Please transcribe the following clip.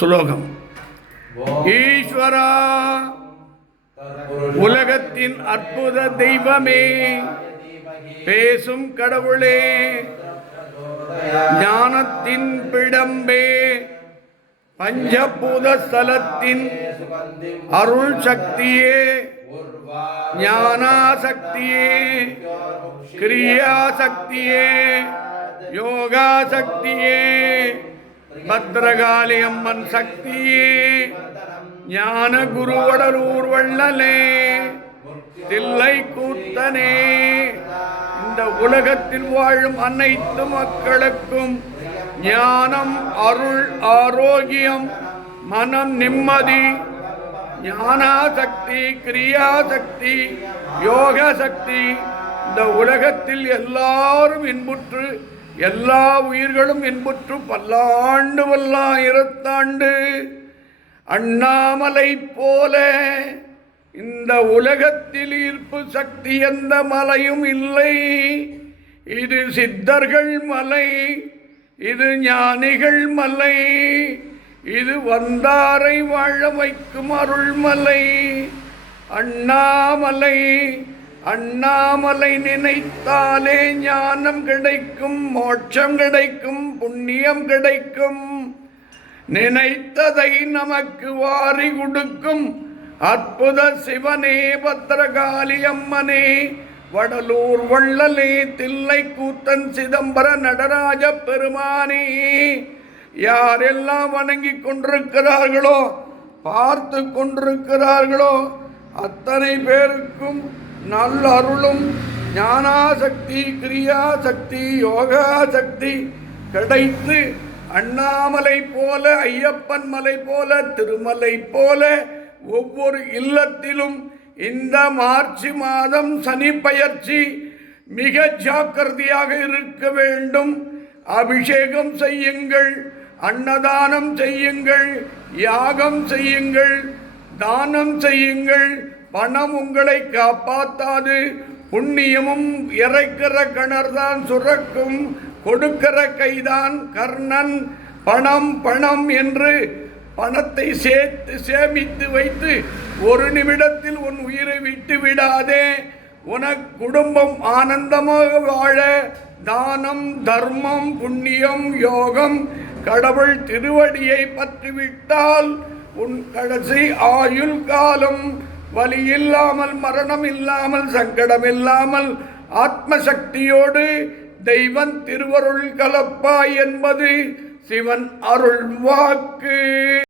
ஸ்லோகம். ஈஸ்வரா, உலகத்தின் அற்புத தெய்வமே, பேசும் கடவுளே, ஞானத்தின் பிடம்பே, பஞ்சபூத ஸ்தலத்தின் அருள் சக்தியே, ஞானாசக்தியே, கிரியாசக்தியே, யோகாசக்தியே, பத்ரகாளி அம்மன் சக்தியே, ஞான குருவடலூர் வள்ளலே, தில்லை கூத்தனே, இந்த உலகத்தில் வாழும் அனைத்து மக்களுக்கும் ஞானம், அருள், ஆரோக்கியம், மனம் நிம்மதி, ஞானாசக்தி, கிரியாசக்தி, யோக சக்தி, இந்த உலகத்தில் எல்லாரும் இன்புற்று, எல்லா உயிர்களும் இன்புற்று பல்லாண்டு பல்லாயிரத்தாண்டு அண்ணாமலை போல இந்த உலகத்தில் ஈர்ப்பு சக்தி எந்த மலையும் இல்லை. இது சித்தர்கள் மலை, இது ஞானிகள் மலை, இது வந்தாரை வாழ வைக்கும் அருள்மலை. அண்ணாமலை, அண்ணாமலை நினைத்தாலே ஞானம் கிடைக்கும், மோட்சம் கிடைக்கும், புண்ணியம் கிடைக்கும். நினைத்ததை நமக்கு வாரி கொடுக்கும் அற்புத சிவனே, பத்ரகாளி அம்மனே, வடலூர் வள்ளலே, தில்லை கூத்தன் சிதம்பர நடராஜ பெருமானே, யாரெல்லாம் வணங்கி கொண்டிருக்கிறார்களோ, பார்த்து கொண்டிருக்கிறார்களோ அத்தனை பேருக்கும் நல்ல அருளும், ஞானாசக்தி, கிரியாசக்தி, யோகாசக்தி கிடைத்து அண்ணாமலை போல, ஐயப்பன் மலை போல, திருமலை போல ஒவ்வொரு இல்லத்திலும் இந்த மார்ச் மாதம் சனி பயிற்சி மிக ஜாக்கிரதையாக இருக்க வேண்டும். அபிஷேகம் செய்யுங்கள், அன்னதானம் செய்யுங்கள், யாகம் செய்யுங்கள், தானம் செய்யுங்கள். பணம் உங்களை காப்பாற்றாது, புண்ணியமும் இறைக்கிற கிணறுதான் சுரக்கும், கொடுக்கிற கைதான் கர்ணன். பணம் பணம் என்று பணத்தை சேர்த்து சேமித்து வைத்து ஒரு நிமிடத்தில் உன் உயிரை விட்டு விடாதே. உனக்கு குடும்பம் ஆனந்தமாக வாழ தானம், தர்மம், புண்ணியம், யோகம், கடவுள் திருவடியை பற்றிவிட்டால் உன் கடைசி ஆயுள் காலம் வலி இல்லாமல், மரணம் இல்லாமல், சங்கடம் இல்லாமல், ஆத்மசக்தியோடு தெய்வன் திருவருள் கலப்பாய் என்பது சிவன் அருள் வாக்கு.